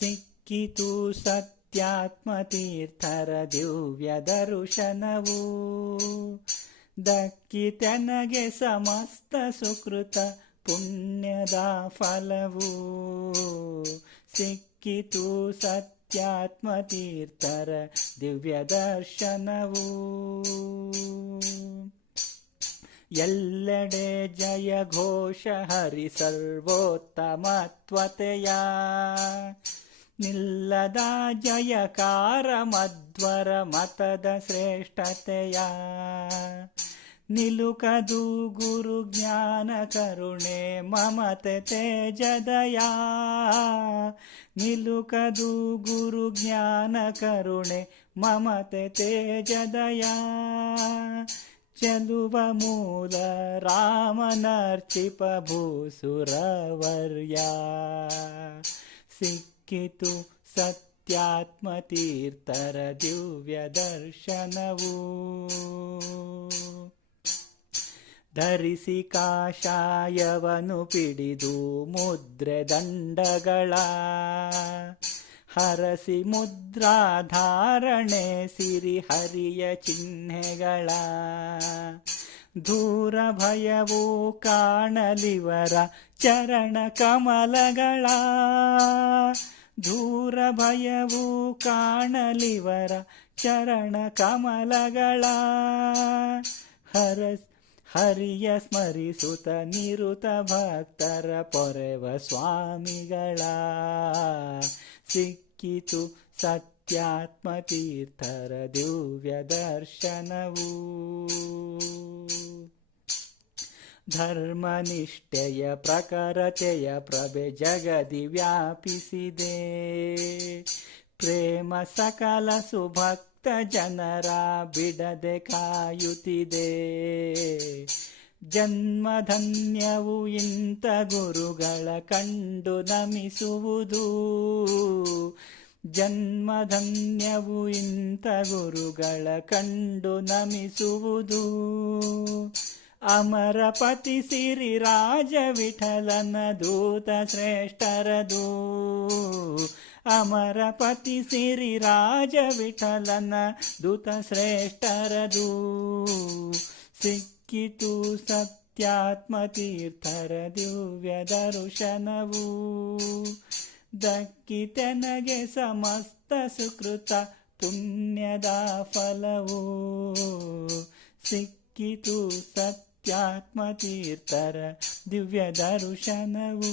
ಸಿಕ್ಕಿತು ಸತ್ಯಾತ್ಮತೀರ್ಥರ ದಿವ್ಯ ದರುಶನವು. ದಕ್ಕಿತನಗೆ ಸಮಸ್ತ ಸುಕೃತ ಪುಣ್ಯದ ಫಲವು. ಸಿಕ್ಕಿತು ಸತ್ಯಾತ್ಮತೀರ್ಥರ ದಿವ್ಯ ದರ್ಶನವು. ಎಲ್ಲೆಡೆ ಜಯ ಘೋಷ ಹರಿ ಸರ್ವೋತ್ತಮತ್ವತೆಯ ನಿಲ್ಲದ ಜಯಕಾರ ಮಧ್ವರ ಮತದ ಶ್ರೇಷ್ಠತೆಯ. ನಿಲುಕದು ಗುರು ಜ್ಞಾನ ಕರುಣೆ ಮಮತೆ ತೇಜದಯ. ನಿಲುಕದು ಗುರು ಜ್ಞಾನ ಕರುಣೆ ಮಮತೆ ತೇಜದಯ. ಚೆಲುವ ಮೂಲ ರಾಮನರ್ಚಿಪ ಭೂಸುರವರ್ಯ. ಸಿಕ್ಕಿತು ಸತ್ಯಾತ್ಮತೀರ್ಥರ ದಿವ್ಯ ದರ್ಶನವು. ಧರಿಸಿ ಕಾಷಾಯವನು ಪಿಡಿದು ಮುದ್ರೆ ದಂಡಗಳ. ಹರಸಿ ಮುದ್ರಾಧಾರಣೆ ಸಿರಿ ಹರಿಯ ಚಿಹ್ನೆಗಳ. ದೂರ ಭಯವು ಕಾಣಲಿವರ ಚರಣ ಕಮಲಗಳ. ದೂರ ಭಯವು ಕಾಣಲಿವರ ಚರಣ ಕಮಲಗಳ. ಹರಸ್ ಹರಿಯ ಸ್ಮರಿಸುತ ನಿರುತ ಭಕ್ತರ ಪೊರೆವ ಸ್ವಾಮಿಗಳ. ಸಿಕ್ಕಿತು ಸತ್ಯಾತ್ಮ ತೀರ್ಥರ ದಿವ್ಯ ದರ್ಶನವು ಧರ್ಮನಿಷ್ಠೆಯ ಪ್ರಕಾರತೆಯ ಪ್ರಭೆ ಜಗದಿ ವ್ಯಾಪಿಸಿದೆ. ಪ್ರೇಮ ಸಕಲ ಸುಭಕ್ತ ಜನರ ಬಿಡದೆ ಕಾಯುತ್ತಿದೆ. ಜನ್ಮಧನ್ಯವು ಇಂಥ ಗುರುಗಳ ಕಂಡು ನಮಿಸುವುದು. ಜನ್ಮಧನ್ಯವು ಇಂಥ ಗುರುಗಳ ಕಂಡು ನಮಿಸುವುದು. ಅಮರಪತಿ ಸಿರಿ ರಾಜ ವಿಠಲನ ದೂತ ಶ್ರೇಷ್ಠರದು ಅಮರಪತಿ ಸಿರಿ ರಾಜ ವಿಠಲನ ದೂತ ಶ್ರೇಷ್ಠರದು ಸಿಕ್ಕಿತು ಸತ್ಯಾತ್ಮತೀರ್ಥರ ದಿವ್ಯ ದರ್ಶನವು. ದಕ್ಕಿತೆನಗೆ ಸಮಸ್ತ ಸುಕೃತ ಪುಣ್ಯದ ಫಲವು. ಸಿಕ್ಕಿತು ಸತ್ಯಾತ್ಮತೀರ್ಥರ ದಿವ್ಯ ದರ್ಶನವು.